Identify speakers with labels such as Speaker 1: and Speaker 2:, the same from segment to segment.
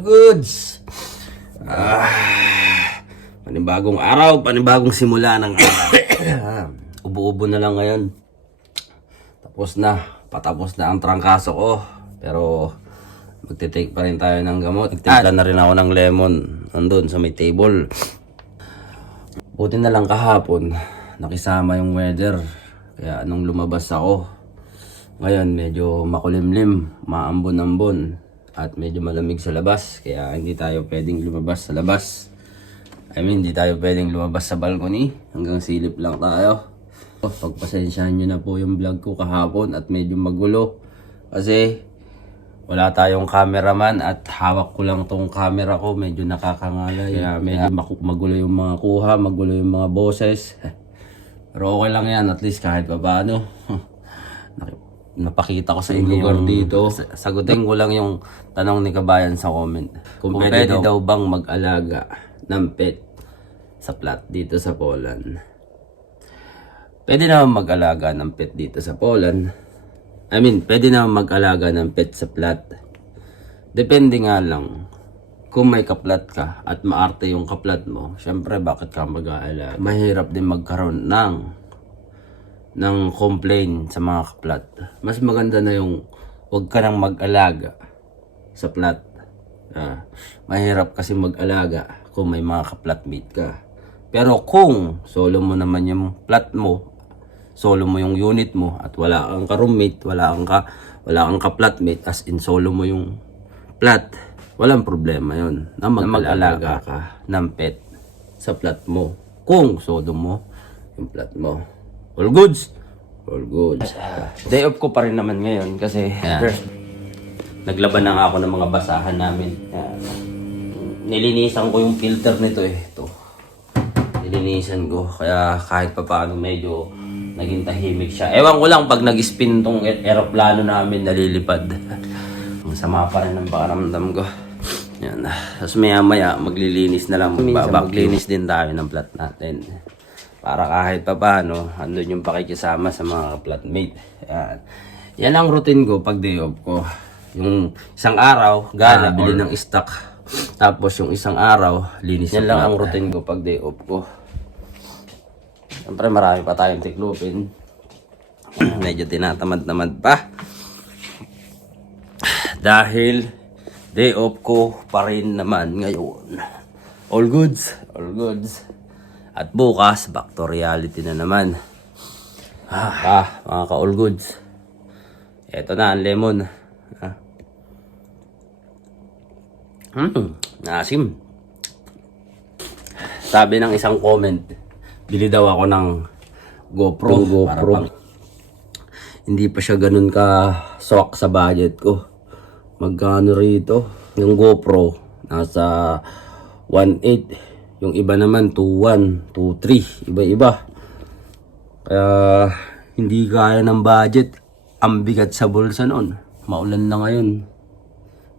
Speaker 1: Goods! Ah, panibagong araw, panibagong simula ng araw. Ubo-ubo na lang ngayon. Tapos na, patapos na ang trangkaso ko. Pero magte-take pa rin tayo ng gamot. Nagtimpla na rin ako ng lemon. Andun sa may table. Buti na lang kahapon, nakisama yung weather. Kaya nung lumabas ako, ngayon medyo makulimlim, maambon-ambon, at medyo malamig sa labas. Kaya hindi tayo pwedeng lumabas sa labas. I mean, hindi tayo pwedeng lumabas sa balcony. Hanggang silip lang tayo. Oh, Pagpasensyahan nyo na po yung vlog ko kahapon at medyo magulo. Kasi wala tayong cameraman at hawak ko lang tong camera ko. Medyo nakakangalay. Kaya medyo magulo yung mga kuha, magulo yung mga boses. Pero okay lang yan, at least kahit pa paano. Napakita ko sa inyo lugar dito. Sagutin ko lang yung tanong ni Kabayan sa comment.
Speaker 2: Kung, pwede, daw, bang mag-alaga ng pet sa plat dito sa Poland.
Speaker 1: Pwede naman mag-alaga ng pet dito sa Poland. I mean, pwede naman mag-alaga ng pet sa plat. Depende nga lang kung may kaplat ka at maarte yung kaplat mo, syempre bakit ka mag-aalaga? Mahirap din magkaroon ng ng complain sa mga kaplat. Mas maganda na yung huwag ka nang mag-alaga sa plat. Ah, mahirap kasi mag-alaga kung may mga kaplatmate ka. Pero kung solo mo naman yung plat mo, solo mo yung unit mo at wala kang ka-roommate, wala kang ka wala kang ka-flatmate as in solo mo yung plat, walang problema yon na mag-alaga ka ng pet sa plat mo. Kung solo mo yung plat mo. All goods. All goods. Day off ko pa rin naman ngayon kasi first, naglaban na nga ako ng mga basahan namin. Nilinisan ko yung filter nito eh. Ito. Nilinisan ko. Kaya kahit pa paano medyo naging tahimik siya. Ewan ko lang pag nag-spin tong aeroplano namin nalilipad. Ang sama pa rin ng pakaramdam ko. Yan. Tapos maya maya maglilinis na lang. Maglinis din tayo ng plat natin. Para kahit pa paano, andun yung pakikisama sa mga flatmate. Yan. Yan ang routine ko pag day off ko. Yung isang araw, gala, bili ng stock. Tapos yung isang araw, linis Yan lang ang routine ko pag day off ko. Siyempre marami pa tayong tiklupin. Medyo tinatamad-tamad pa. Dahil day off ko pa rin naman ngayon. All goods, all goods. At bukas, back to reality na naman. Ah, ah mga ka-all goods. Ito na ang lemon. Ah. Hmm, naasim. Sabi ng isang comment, bili daw ako ng GoPro. GoPro. hindi pa siya ganun ka swak sa budget ko. Magkano rito? Yung GoPro, nasa 1.8. Yung iba naman, 2.1, 2.3. Iba-iba. Kaya, hindi kaya ng budget. Ang bigat sa bulsa noon. Maulan na ngayon.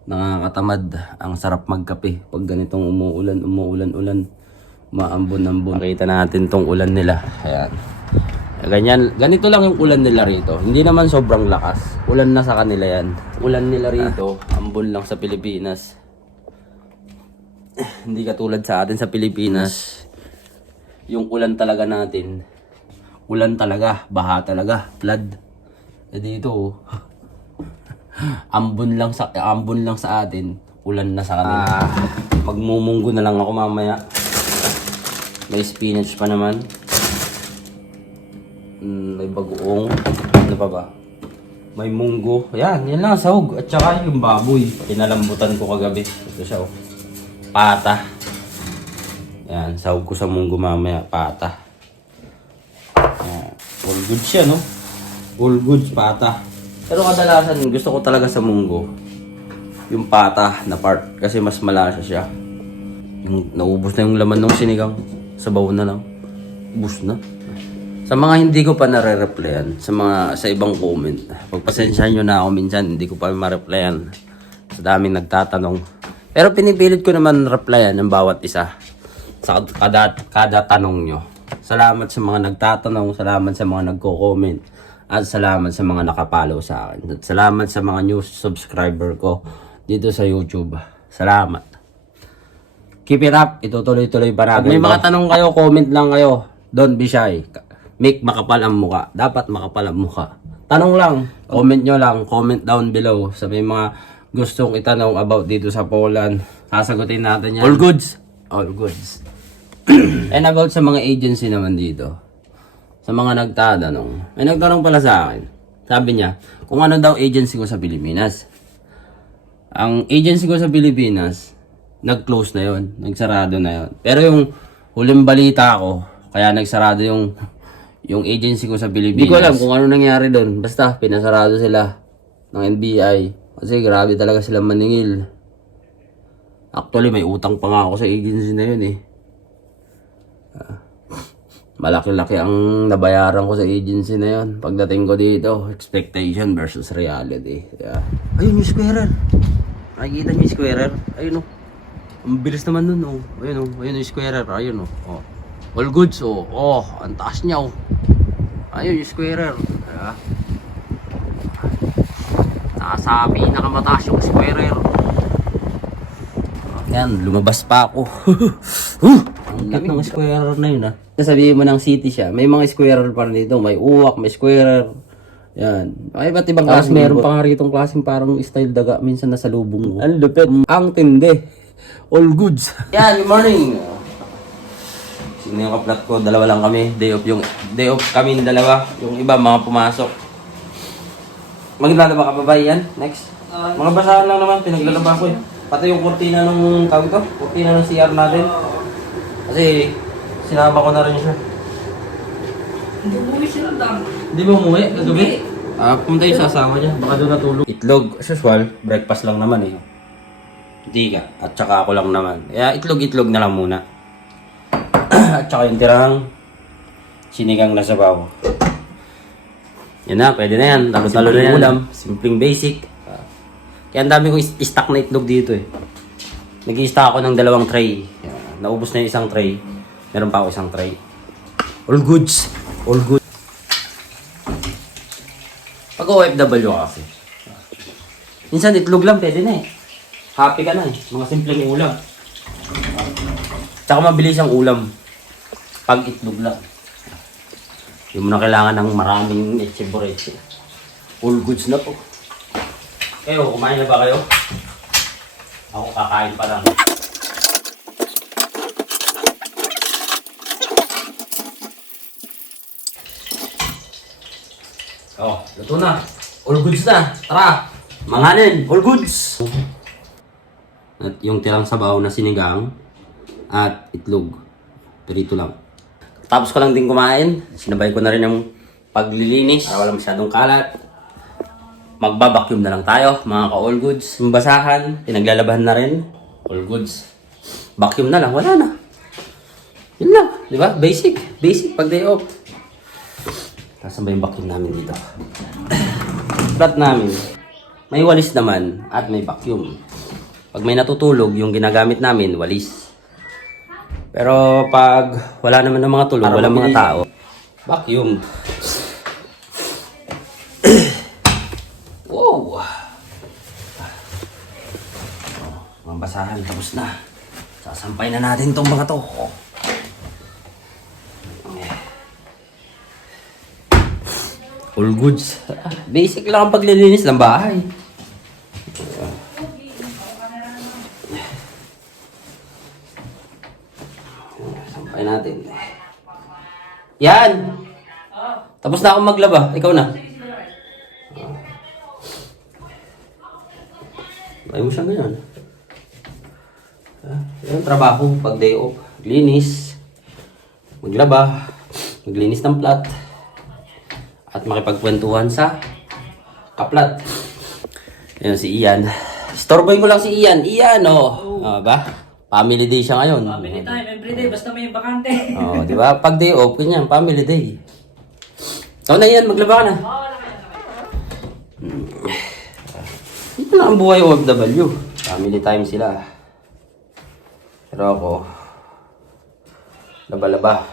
Speaker 1: Nakakatamad. Ang sarap magkape. Pag ganitong umuulan, umuulan-ulan. Maambon-ambon. Makita natin tong ulan nila. Ayan. Ganyan, ganito lang yung ulan nila rito. Hindi naman sobrang lakas. Ulan na sa kanila yan. Ulan nila rito, ambon lang sa Pilipinas. Hindi katulad sa atin sa Pilipinas. Yung ulan talaga natin, ulan talaga, baha talaga, flood. Eh dito, oh. ambon lang sa ambon lang sa atin, ulan na sa kanila. magmumunggo na lang ako mamaya. May spinach pa naman. Mm, may bagoong. Ano pa ba? May munggo. Yan, yan lang ang sahog. At saka yung baboy. Pinalambutan ko kagabi. Ito siya oh. Pata. Yan, sahog ko sa munggo mamaya. Pata. Yan. All good siya, no? All goods, pata. Pero kadalasan, gusto ko talaga sa munggo. Yung pata na part. Kasi mas malasa siya. Yung naubos na yung laman ng sinigang. Sabaw na lang. Ubus na. Sa mga hindi ko pa nare-replyan, sa mga sa ibang comment, pagpasensyahan nyo na ako minsan, hindi ko pa ma-replyan. Sa daming nagtatanong. Pero pinipilit ko naman replyan ng bawat isa sa kada, kada tanong nyo. Salamat sa mga nagtatanong, salamat sa mga nagko-comment, at salamat sa mga nakapollow sa akin. At salamat sa mga new subscriber ko dito sa YouTube. Salamat. Keep it up. Itutuloy-tuloy pa natin. May mga tanong kayo, comment lang kayo. Don't be shy. Make makapal ang muka. Dapat makapal ang muka. Tanong lang. Comment nyo lang. Comment down below. Sa may mga gustong itanong about dito sa Poland. Sasagutin natin yan. All goods. All goods. And about sa mga agency naman dito. Sa mga nagtatanong. May nagtanong pala sa akin. Sabi niya, kung ano daw agency ko sa Pilipinas. Ang agency ko sa Pilipinas, nag-close na yon, nagsarado na yon. Pero yung huling balita ko, kaya nagsarado yung yung agency ko sa Pilipinas. Hindi ko alam kung ano nangyari doon. Basta pinasarado sila ng NBI. Kasi grabe talaga sila maningil. Actually, may utang pa nga ako sa agency na yun eh. Ah, Malaki-laki ang nabayaran ko sa agency na yun. Pagdating ko dito, expectation versus reality. Yeah. Ayun yung squarer. Nakikita niyo yung squarer? Ayun o. Ang bilis naman nun oh. Ayun oh. Ayun yung squarer. Ayun oh. oh. All goods oh. Oh, ang taas niya oh. Ayun yung squarer. Yeah. Nakasabi, nakamataas yung squarer. Yan, lumabas pa ako. huh! Ang laki ng squarer na yun ah. Sasabihin mo ng city siya, may mga squarer pa rin dito. May uwak, may squarer. Yan. Ay, ba't ibang klase? meron pa nga rito klaseng parang style daga. Minsan nasa lubong mo. Ang lupit. Ang tindi. All goods. Yan, good morning. Sino yung kaplat ko? Dalawa lang kami. Day off yung... Day off kami dalawa. Yung iba, mga pumasok. Maglalaba ka pa ba yan? Next. Mga basahan lang naman, pinaglalaba ko eh. Pati yung kurtina ng tawag ito, kurtina ng CR natin. Kasi sinama ko na rin siya.
Speaker 2: Hindi umuwi dam. Hindi
Speaker 1: ba umuwi kagabi? Ah, pumunta yung sasama niya. Baka doon natulog. Itlog, as usual, breakfast lang naman eh. Hindi ka. At saka ako lang naman. Kaya itlog-itlog na lang muna. At saka yung tirang sinigang na sabaw. Yan na, pwede na yan. Talo-talo na yan. Ulam. Simpleng basic. Ah. Kaya ang dami kong stock na itlog dito eh. Nag-i-stock ako ng dalawang tray. Naubos na yung isang tray. Meron pa ako isang tray. All goods. All good. Pag OFW ka kasi. Minsan itlog lang pwede na eh. Happy ka na eh. Mga simpleng ulam. Tsaka mabilis ang ulam. Pag itlog lang. Hindi mo na kailangan ng maraming etcheboretse. All goods na po. Kayo, kumain na ba kayo? Ako kakain pa lang. Oh, luto na. All goods na. Tara. Manganin. All goods. At yung tirang sabaw na sinigang at itlog. Perito lang. Tapos ko lang din kumain. Sinabay ko na rin yung paglilinis para wala masyadong kalat. Magbabacuum na lang tayo, mga ka-all goods. Yung basahan, pinaglalabahan na rin. All goods. Vacuum na lang, wala na. Yun lang, di ba? Basic. Basic pag day off. Nasaan ba yung vacuum namin dito? Flat namin. May walis naman at may vacuum. Pag may natutulog, yung ginagamit namin, walis. Pero pag wala naman ng mga tulog, walang mga tao, vacuum. wow! Mga basahan, tapos na. Sasampay na natin tong mga to. All goods. Basic lang ang paglilinis ng bahay. Sampay natin. Yan! Tapos na akong maglaba. Ikaw na. Ay mo siya ganyan. Ah, Yan, trabaho pag day off. Linis. Maglaba. Maglinis ng plat. At makipagkwentuhan sa kaplat. Yan si Ian. Storboy ko lang si Ian. Ian, oh. Ah, ba? Family day siya ngayon.
Speaker 2: Family time, everyday, basta may bakante.
Speaker 1: Oh, di ba? Pag day off, ganyan, family day. Ikaw na yan, maglaba ka na. Hmm. Ito na ang buhay OFW. Family time sila. Pero ako, laba-laba.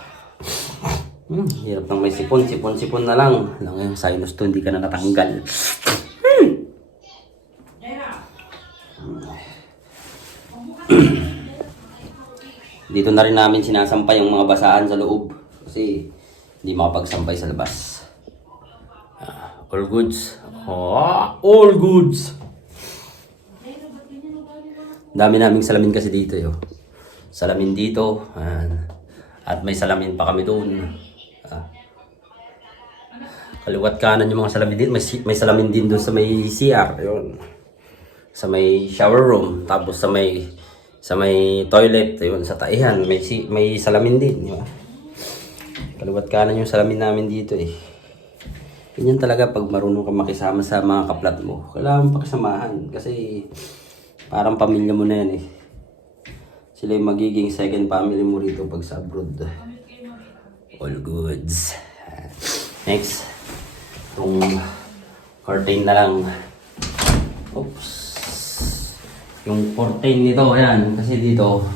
Speaker 1: Hmm, hirap nang may sipon, sipon-sipon na lang. Lang yung sinus to, hindi ka na natanggal. Dito na rin namin sinasampay yung mga basahan sa loob. Kasi hindi makapagsampay sa labas. Ah, all goods. Ah, all goods. Dami naming salamin kasi dito yo. Salamin dito. ayan. At may salamin pa kami doon. Ah. Kaliwat kanan yung mga salamin dito. May, may salamin din doon sa may CR. Ayun. Sa may shower room. Tapos sa may sa may toilet. Ayun, sa taihan. May, si- may salamin din. Di ba? Kaliwat kanan yung salamin namin dito eh. Ganyan talaga pag marunong ka makisama sa mga kaplat mo. Kailangan pakisamahan. Kasi parang pamilya mo na yan eh. Sila yung magiging second family mo rito pag sa abroad. All goods. Next. Itong curtain na lang. Oops. Yung curtain nito, ayan. Kasi dito,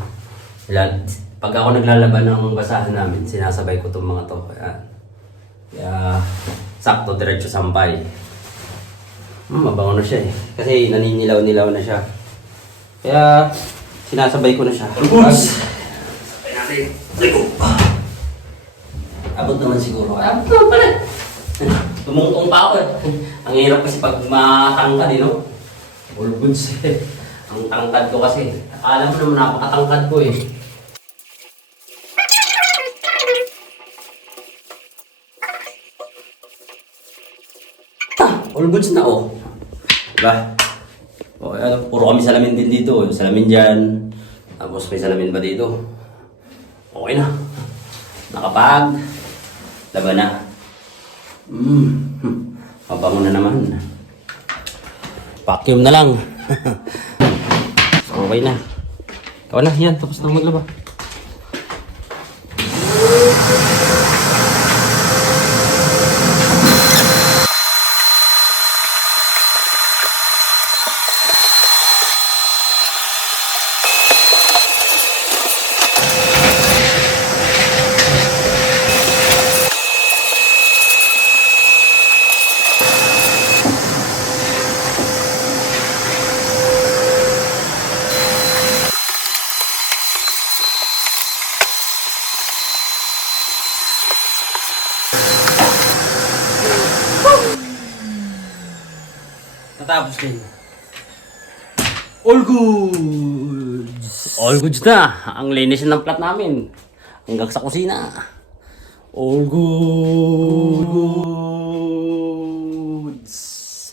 Speaker 1: ilan, pag ako naglalaban ng basahan namin, sinasabay ko itong mga to. Ayan. Kaya, sakto, diretso sampay. Hmm, mabango na siya eh. Kasi naninilaw-nilaw na siya. Kaya, sinasabay ko na siya. Goods! Sabay natin. Ligo! Abot naman siguro. Abot naman pala. Tumungtong pa ako eh. Ang hirap kasi pag matangkad eh, no? All goods eh. Ang tangkad ko kasi. Akala mo naman napakatangkad ko eh. Ah, all goods na oh. Diba? O, ano, puro kami salamin din dito. Salamin dyan. Tapos may salamin pa dito. Okay na. Nakapag. Laban na. Mm. hmm. Mabango na naman. Vacuum na lang. okay na. Ikaw na, yan. Tapos na maglaba. Natapos din. All goods! All goods na. Ang linis ng plat namin. Hanggang sa kusina. All good.